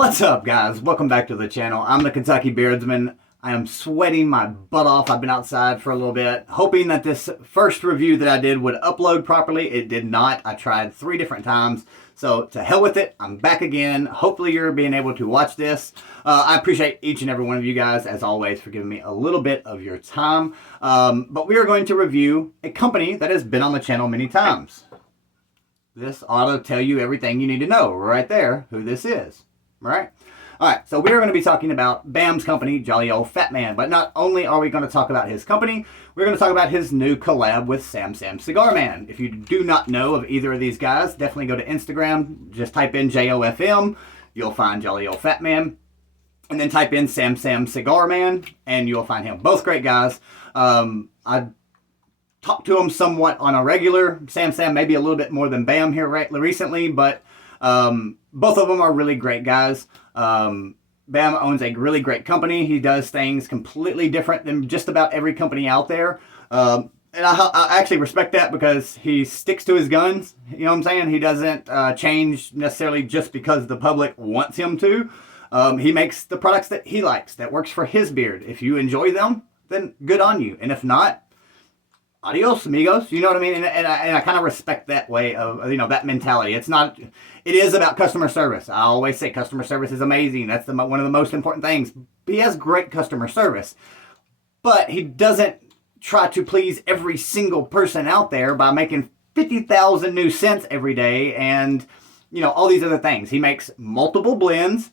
What's up, guys? Welcome back to the channel. I'm the Kentucky Beardsman. I am sweating my butt off. I've been outside for a little bit, hoping that this first review that I did would upload properly. It did not. I tried 3 different times. So to hell with it. I'm back again. Hopefully you're being able to watch this. I appreciate each and every one of you guys, as always, for giving me a little bit of your time. But we are going to review a company that has been on the channel many times. This ought to tell you everything you need to know right there, who this is. Right? Alright, so we're going to be talking about Bam's company, Jolly Old Fat Man. But not only are we going to talk about his company, we're going to talk about his new collab with Sam Cigar Man. If you do not know of either of these guys, definitely go to Instagram. Just type in JOFM. You'll find Jolly Old Fat Man. And then type in Sam Cigar Man, and you'll find him. Both great guys. I talked to him somewhat on a regular. Sam maybe a little bit more than Bam here recently, but both of them are really great guys. Bam owns a really great company. He does things completely different than just about every company out there. And I actually respect that because he sticks to his guns. You know what I'm saying? He doesn't change necessarily just because the public wants him to. He makes the products that he likes, that works for his beard. If you enjoy them, then good on you. And if not, adios, amigos. You know what I mean? And I kind of respect that way of, that mentality. It is about customer service. I always say customer service is amazing. That's one of the most important things. He has great customer service, but he doesn't try to please every single person out there by making 50,000 new scents every day and, all these other things. He makes multiple blends.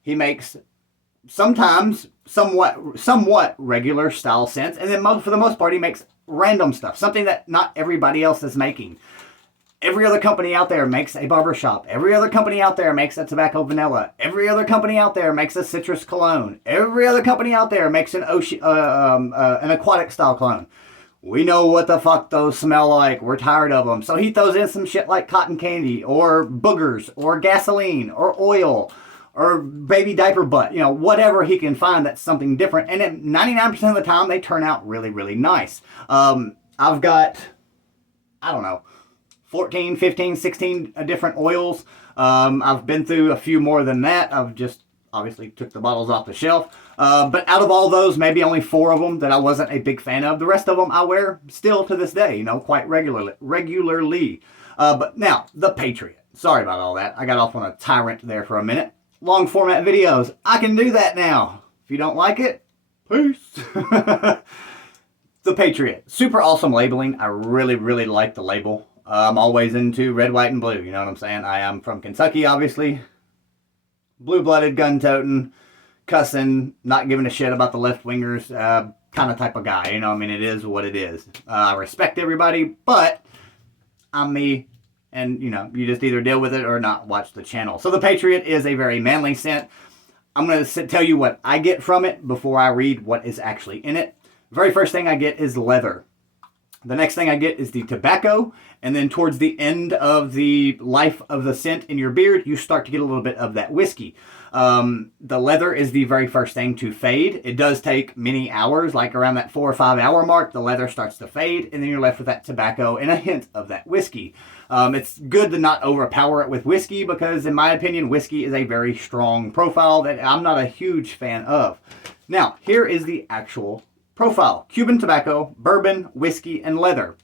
He makes sometimes somewhat regular style scents, and then for the most part he makes random stuff, something that not everybody else is making. Every other company out there makes a barbershop. Every other company out there makes a tobacco vanilla. Every other company out there makes a citrus cologne. Every other company out there makes an aquatic style cologne. We know what the fuck those smell like. We're tired of them. So he throws in some shit like cotton candy or boogers or gasoline or oil or baby diaper butt, whatever he can find that's something different. And then 99% of the time, they turn out really, really nice. I've got, 14, 15, 16 different oils. I've been through a few more than that. I've just obviously took the bottles off the shelf. But out of all those, maybe only 4 of them that I wasn't a big fan of. The rest of them I wear still to this day, quite regularly. But now, the Patriot. Sorry about all that. I got off on a tyrant there for a minute. Long format videos. I can do that now. If you don't like it, peace. The Patriot. Super awesome labeling. I really, really like the label. I'm always into red, white, and blue. You know what I'm saying? I am from Kentucky, obviously. Blue-blooded, gun-toting, cussing, not giving a shit about the left-wingers kind of type of guy. It is what it is. I respect everybody, but I'm me. And, you just either deal with it or not watch the channel. So the Patriot is a very manly scent. I'm going to tell you what I get from it before I read what is actually in it. The very first thing I get is leather. The next thing I get is the tobacco. And then towards the end of the life of the scent in your beard, you start to get a little bit of that whiskey. The leather is the very first thing to fade. It does take many hours, like around that 4 or 5 hour mark, the leather starts to fade, and then you're left with that tobacco and a hint of that whiskey. It's good to not overpower it with whiskey because, in my opinion, whiskey is a very strong profile that I'm not a huge fan of. Now, here is the actual profile. Cuban tobacco, bourbon, whiskey, and leather.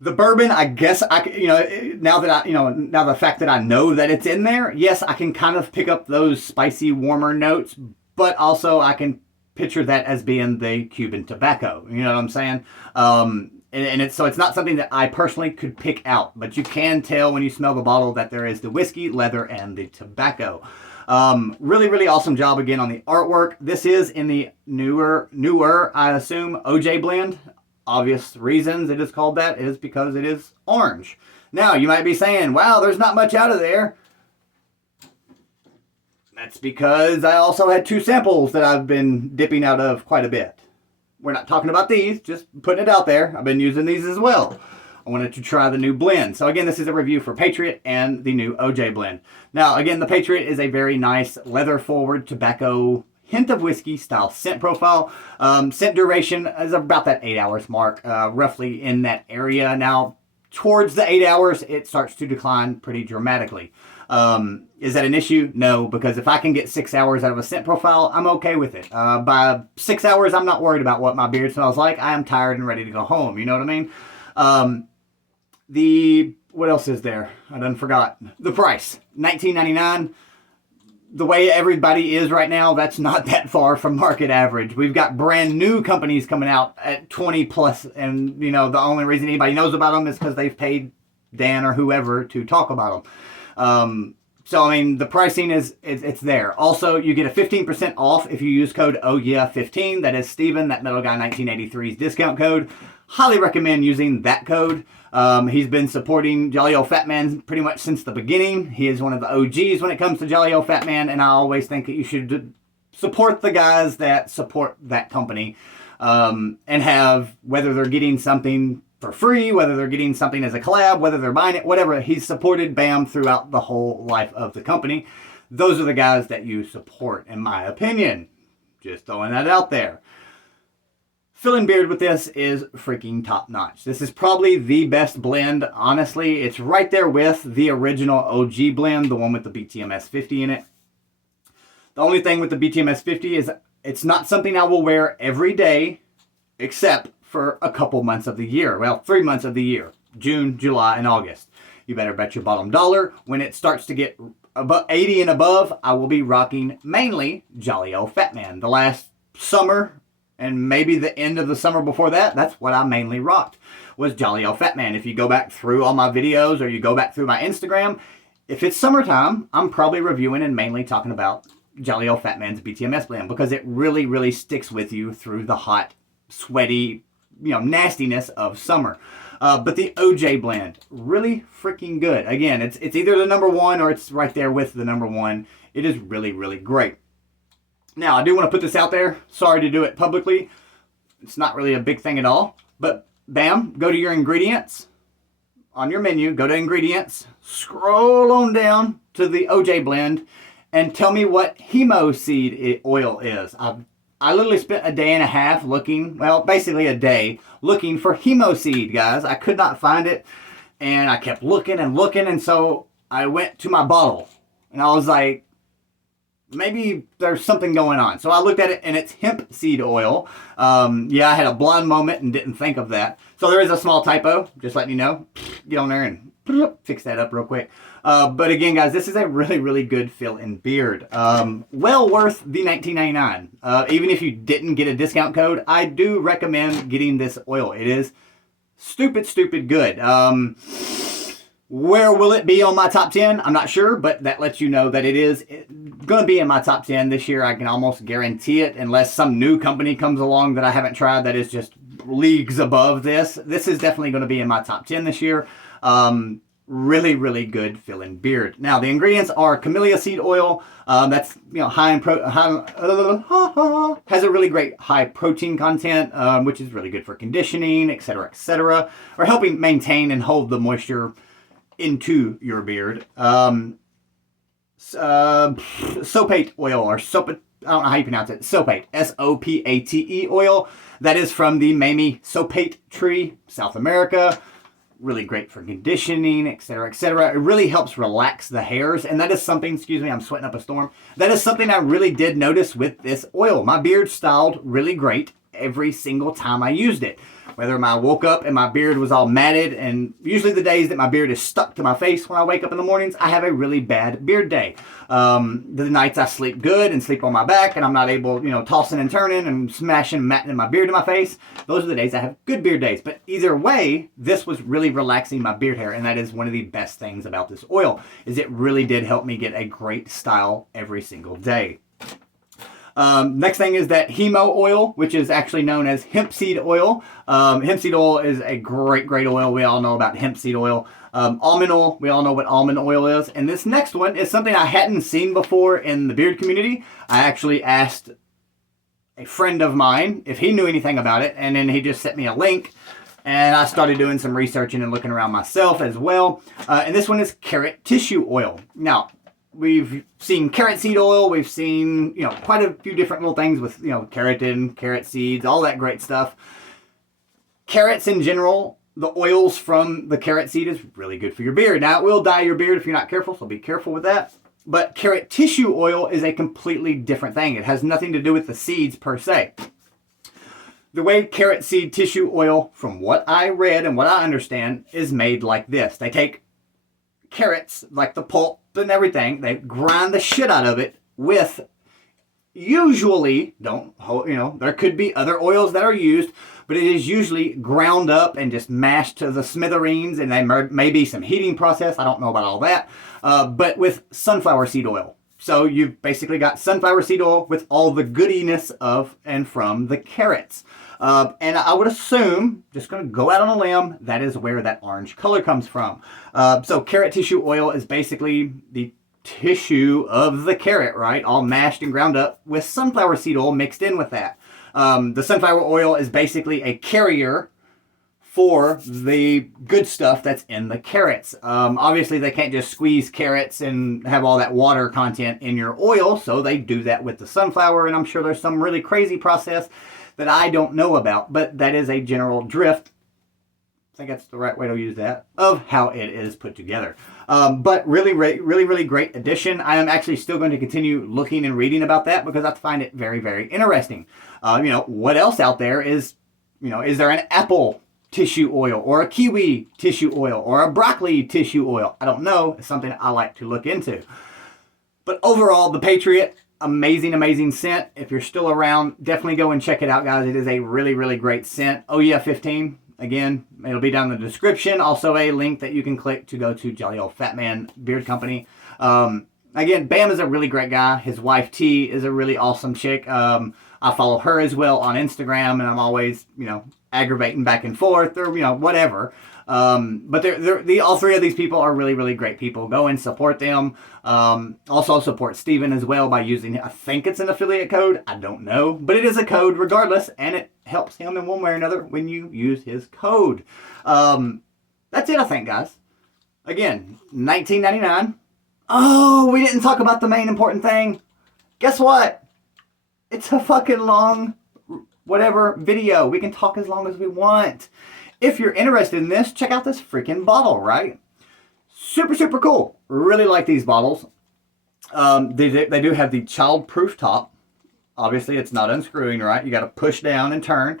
The bourbon, I guess, now the fact that I know that it's in there, yes, I can kind of pick up those spicy, warmer notes, but also I can picture that as being the Cuban tobacco. You know what I'm saying? It's not something that I personally could pick out, but you can tell when you smell the bottle that there is the whiskey, leather, and the tobacco. Really, really awesome job again on the artwork. This is in the newer, I assume, OJ blend. Obvious reasons it is called that is because it is orange. Now, you might be saying, wow, there's not much out of there. That's because I also had 2 samples that I've been dipping out of quite a bit. We're not talking about these, just putting it out there. I've been using these as well. I wanted to try the new blend. So again, this is a review for Patriot and the new OJ blend. Now, again, the Patriot is a very nice leather-forward tobacco hint of whiskey style scent profile. Scent duration is about that 8 hours mark, roughly in that area. Now, towards the 8 hours, it starts to decline pretty dramatically. Is that an issue? No, because if I can get 6 hours out of a scent profile, I'm okay with it. By 6 hours, I'm not worried about what my beard smells like. I am tired and ready to go home. You know what I mean? What else is there? I done forgot. The price, $19.99. The way everybody is right now, that's not that far from market average. We've got brand new companies coming out at 20 plus, and the only reason anybody knows about them is because they've paid Dan or whoever to talk about them. So I mean, the pricing it's there. Also, you get a 15% off if you use code OYEAH15. That is Steven, that Metal Guy 1983's discount code. Highly recommend using that code. He's been supporting Jolly Old Fat Man pretty much since the beginning. He is one of the OGs when it comes to Jolly Old Fat Man, and I always think that you should support the guys that support that company, and have, whether they're getting something for free, whether they're getting something as a collab, whether they're buying it, whatever, he's supported BAM throughout the whole life of the company. Those are the guys that you support, in my opinion. Just throwing that out there. Filling beard with this is freaking top notch. This is probably the best blend, honestly. It's right there with the original OG blend, the one with the BTMS 50 in it. The only thing with the BTMS 50 is it's not something I will wear every day, except for a couple months of the year. Well, 3 months of the year. June, July, and August. You better bet your bottom dollar. When it starts to get above 80 and above, I will be rocking mainly Jolly Old Fat Man. The last summer, and maybe the end of the summer before that, that's what I mainly rocked, was Jolly Old Fat Man. If you go back through all my videos or you go back through my Instagram, if it's summertime, I'm probably reviewing and mainly talking about Jolly Old Fat Man's BTMS blend, because it really, really sticks with you through the hot, sweaty, nastiness of summer. But the OJ blend, really freaking good. Again, it's either the number one or it's right there with the number one. It is really, really great. Now, I do want to put this out there. Sorry to do it publicly. It's not really a big thing at all. But bam, go to your ingredients. On your menu, go to ingredients. Scroll on down to the OJ blend and tell me what hemo seed oil is. I literally spent a day and a half looking, well, basically a day, looking for hemo seed, guys. I could not find it. And I kept looking and looking. And so I went to my bottle. And I was like, maybe there's something going on. So I looked at it, and it's hemp seed oil. Yeah, I had a blonde moment and didn't think of that. So there is a small typo, just letting you know. Get on there and fix that up real quick. But again, guys, this is a really, really good fill-in beard. Well worth the $19.99. Even if you didn't get a discount code, I do recommend getting this oil. It is stupid, stupid good. Where will it be on my top 10? I'm not sure, but that lets you know that it is going to be in my top 10 this year. I can almost guarantee it, unless some new company comes along that I haven't tried that is just leagues above this. This is definitely going to be in my top 10 this year. Really, really good fill-in beard. Now, the ingredients are camellia seed oil. That's high in has a really great high protein content, which is really good for conditioning, etc., or helping maintain and hold the moisture into your beard. Sopate oil, or I don't know how you pronounce it. Sopate, S-O-P-A-T-E oil. That is from the Mamie sopate tree, South America. Really great for conditioning, etc., It really helps relax the hairs, and that is something, excuse me, I'm sweating up a storm. That is something I really did notice with this oil. My beard styled really great every single time I used it. Whether I woke up and my beard was all matted, and usually the days that my beard is stuck to my face when I wake up in the mornings, I have a really bad beard day. The nights I sleep good and sleep on my back and I'm not able, tossing and turning and smashing, matting my beard in my face, those are the days I have good beard days. But either way, this was really relaxing my beard hair, and that is one of the best things about this oil, is it really did help me get a great style every single day. Next thing is that hemo oil, which is actually known as hemp seed oil. Hemp seed oil is a great, great oil. We all know about hemp seed oil. Almond oil, we all know what almond oil is. And this next one is something I hadn't seen before in the beard community. I actually asked a friend of mine if he knew anything about it, and then he just sent me a link. And I started doing some researching and looking around myself as well. And this one is carrot tissue oil. Now, we've seen carrot seed oil. We've seen, quite a few different little things with, keratin, carrot seeds, all that great stuff. Carrots in general the oils from the carrot seed is really good for your beard. Now, it will dye your beard if you're not careful, so be careful with that. But carrot tissue oil is a completely different thing. It has nothing to do with the seeds per se. The way carrot seed tissue oil, from what I read and what I understand, is made like this. They take carrots, like the pulp and everything, they grind the shit out of it with, usually, there could be other oils that are used, but it is usually ground up and just mashed to the smithereens, and there may be some heating process. I don't know about all that, but with sunflower seed oil. So you've basically got sunflower seed oil with all the goodiness of and from the carrots. And I would assume, just going to go out on a limb, that is where that orange color comes from. So carrot tissue oil is basically the tissue of the carrot, right? All mashed and ground up with sunflower seed oil mixed in with that. The sunflower oil is basically a carrier for the good stuff that's in the carrots. Obviously, they can't just squeeze carrots and have all that water content in your oil, so they do that with the sunflower, and I'm sure there's some really crazy process that I don't know about, but that is a general drift, I think that's the right way to use that, of how it is put together. But really great addition. I am actually still going to continue looking and reading about that because I find it very interesting. What else out there is there an apple tissue oil or a kiwi tissue oil or a broccoli tissue oil? I don't know. It's something I like to look into. But overall, the Patriot, amazing scent. If you're still around, definitely go and check it out, guys. It is a really great scent. Oh yeah, 15. Again, it'll be down in the description. Also a link that you can click to go to Jolly Old Fat Man Beard Company. Again, Bam is a really great guy. His wife T is a really awesome chick. I follow her as well on Instagram, and I'm always, aggravating back and forth or, whatever. But all three of these people are really great people. Go and support them. Also support Steven as well by using, I think it's an affiliate code. I don't know, but it is a code regardless, and it helps him in one way or another when you use his code. That's it, I think, guys. Again, $19.99. Oh, we didn't talk about the main important thing. Guess what? It's a fucking long video. We can talk as long as we want. If you're interested in this, check out this freaking bottle, right? Super cool. Really like these bottles. They do have the child-proof top. Obviously, it's not unscrewing, right? You got to push down and turn.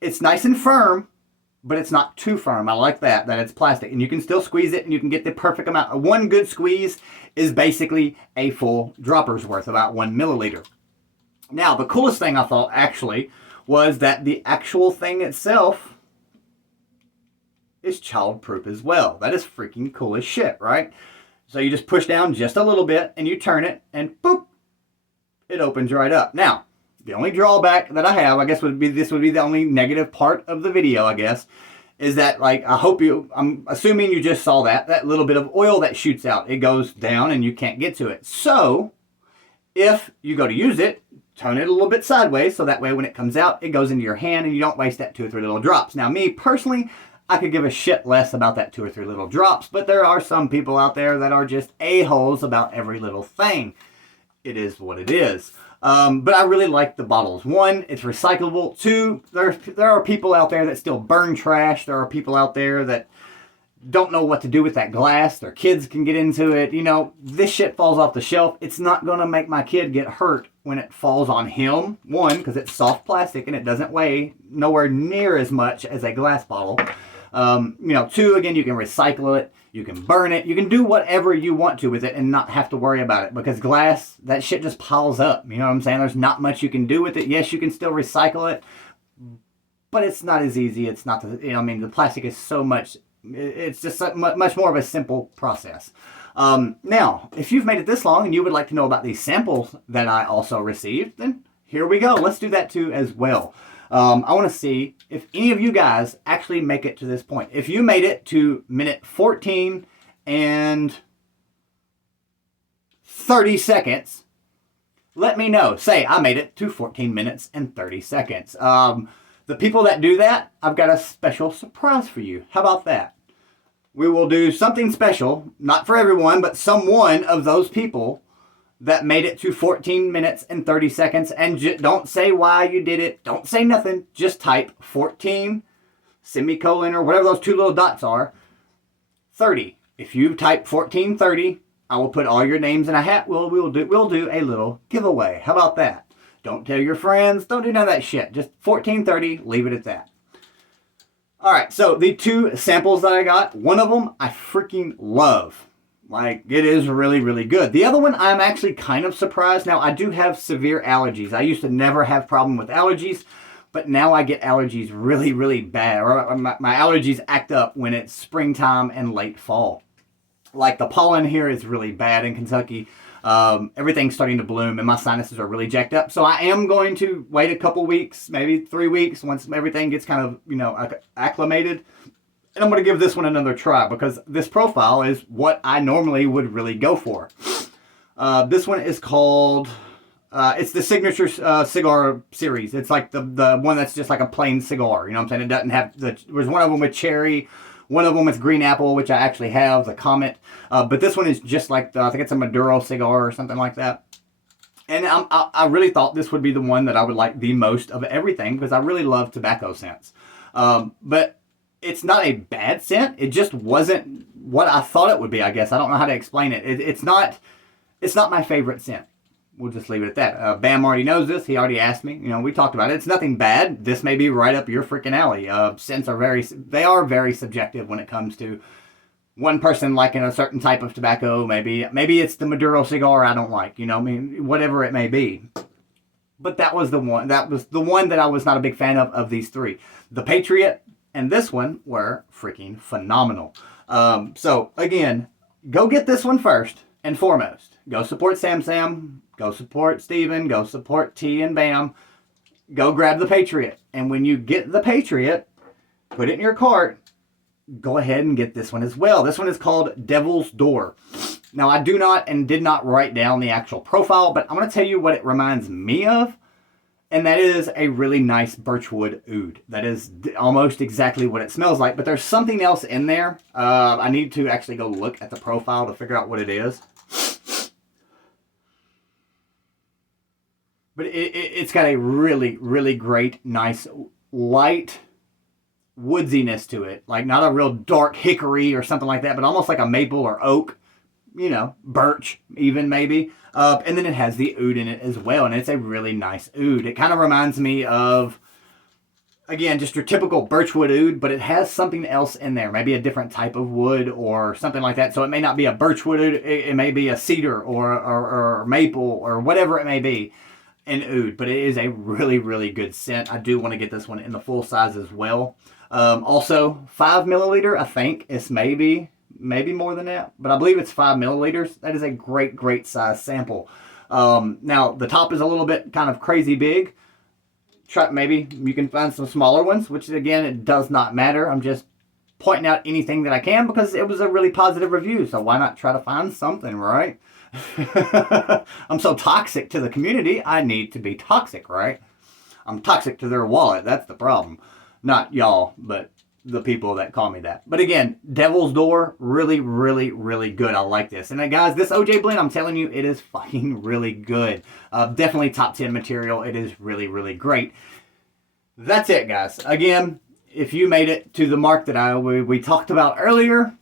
It's nice and firm, but it's not too firm. I like that it's plastic. And you can still squeeze it, and you can get the perfect amount. One good squeeze is basically a full dropper's worth, about 1 milliliter. Now, the coolest thing I thought, actually, was that the actual thing itself is child-proof as well. That is freaking cool as shit, right? So you just push down just a little bit, and you turn it, and boop, it opens right up. Now, the only drawback that I have, I guess, this would be the only negative part of the video, I guess, is that, I'm assuming you just saw that little bit of oil that shoots out. It goes down, and you can't get to it. So, if you go to use it, turn it a little bit sideways, so that way when it comes out, it goes into your hand, and you don't waste that 2 or 3 little drops. Now, me, personally, I could give a shit less about that 2 or 3 little drops, but there are some people out there that are just a-holes about every little thing. It is what it is. But I really like the bottles. 1, it's recyclable. 2, there are people out there that still burn trash. There are people out there that don't know what to do with that glass. Their kids can get into it. This shit falls off the shelf. It's not going to make my kid get hurt when it falls on him. 1, because it's soft plastic and it doesn't weigh nowhere near as much as a glass bottle. 2, again, you can recycle it. You can burn it. You can do whatever you want to with it and not have to worry about it, because glass, that shit just piles up. You know what I'm saying? There's not much you can do with it. Yes, you can still recycle it, but it's not as easy. It's not the plastic is so much. It's just much more of a simple process. Now, if you've made it this long and you would like to know about these samples that I also received, then here we go. Let's do that too as well. I want to see if any of you guys actually make it to this point. If you made it to minute 14 and 30 seconds, let me know. Say, I made it to 14 minutes and 30 seconds. The people that do that, I've got a special surprise for you. How about that? We will do something special, not for everyone, but someone of those people that made it to 14 minutes and 30 seconds. And don't say why you did it. Don't say nothing. Just type 14 semicolon, or whatever those two little dots are, 30. If you type 1430, I will put all your names in a hat. We'll do a little giveaway. How about that? Don't tell your friends. Don't do none of that shit. Just 1430, leave it at that. All right, so the two samples that I got, one of them I freaking love. Like, it is really, really good. The other one, I'm actually kind of surprised. Now, I do have severe allergies. I used to never have problem with allergies, but now I get allergies really, really bad. Or my allergies act up when it's springtime and late fall. Like, the pollen here is really bad in Kentucky. Everything's starting to bloom, and my sinuses are really jacked up. So I am going to wait a couple weeks, maybe 3 weeks, once everything gets kind of, you know, acclimated. And I'm going to give this one another try, because this profile is what I normally would really go for. This one is called, it's the signature cigar series. It's like the one that's just like a plain cigar. You know what I'm saying? It doesn't have, there's one of them with cherry, one of them with green apple, which I actually have, the Comet. But this one is just like, I think it's a Maduro cigar or something like that. And I really thought this would be the one that I would like the most of everything, because I really love tobacco scents. But it's not a bad scent. It just wasn't what I thought it would be, I guess. I don't know how to explain it. It's not my favorite scent. We'll just leave it at that. Bam already knows this. He already asked me. You know, we talked about it. It's nothing bad. This may be right up your freaking alley. Scents are very subjective when it comes to one person liking a certain type of tobacco. Maybe it's the Maduro cigar I don't like. You know, I mean, whatever it may be. But that was the one. That was the one that I was not a big fan of these three. The Patriot and this one were freaking phenomenal. So, again, go get this one first and foremost. Go support Sam. Go support Steven. Go support T and Bam. Go grab the Patriot. And when you get the Patriot, put it in your cart. Go ahead and get this one as well. This one is called Devil's Door. Now, I do not and did not write down the actual profile, but I'm going to tell you what it reminds me of. And that is a really nice birchwood oud. That is almost exactly what it smells like. But there's something else in there. I need to actually go look at the profile to figure out what it is. But it's got a really, really great, nice, light woodsiness to it. Like, not a real dark hickory or something like that, but almost like a maple or oak. You know, birch even maybe. And then it has the oud in it as well. And it's a really nice oud. It kind of reminds me of, again, just your typical birchwood oud, but it has something else in there. Maybe a different type of wood or something like that. So it may not be a birchwood oud. It may be a cedar or maple or whatever it may be. An oud. But it is a really, really good scent. I do want to get this one in the full size as well. Also, 5 milliliter, I think. It's maybe more than that, but I believe it's 5 milliliters. That is a great, great size sample. Now, the top is a little bit kind of crazy big. Maybe you can find some smaller ones, which again, it does not matter. I'm just pointing out anything that I can because it was a really positive review. So why not try to find something, right? I'm so toxic to the community. I need to be toxic, right? I'm toxic to their wallet. That's the problem. Not y'all, but the people that call me that. But again, Devil's Door, really, really, really good. I like this. And guys, this OJ blend, I'm telling you, it is fucking really good. Definitely top 10 material. It is really, really great. That's it, guys. Again, if you made it to the mark that we talked about earlier,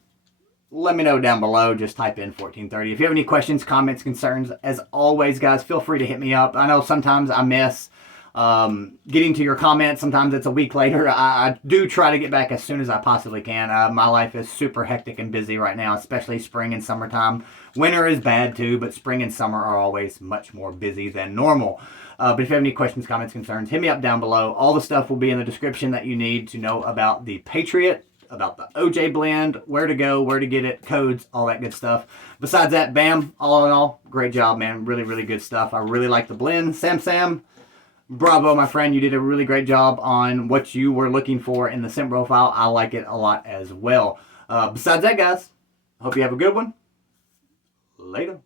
let me know down below. Just type in 1430. If you have any questions, comments, concerns, as always, guys, feel free to hit me up. I know sometimes I miss getting to your comments. Sometimes it's a week later. I do try to get back as soon as I possibly can. My life is super hectic and busy right now, especially spring and summertime. Winter is bad too, but spring and summer are always much more busy than normal. But if you have any questions, comments, concerns, hit me up down below. All the stuff will be in the description that you need to know about the Patriot, about the OJ blend, where to go, where to get it, codes, all that good stuff. Besides that, Bam, all in all, great job, man. Really, really good stuff. I really like the blend. Sam, bravo, my friend. You did a really great job on what you were looking for in the scent profile. I like it a lot as well. Besides that, guys, hope you have a good one. Later.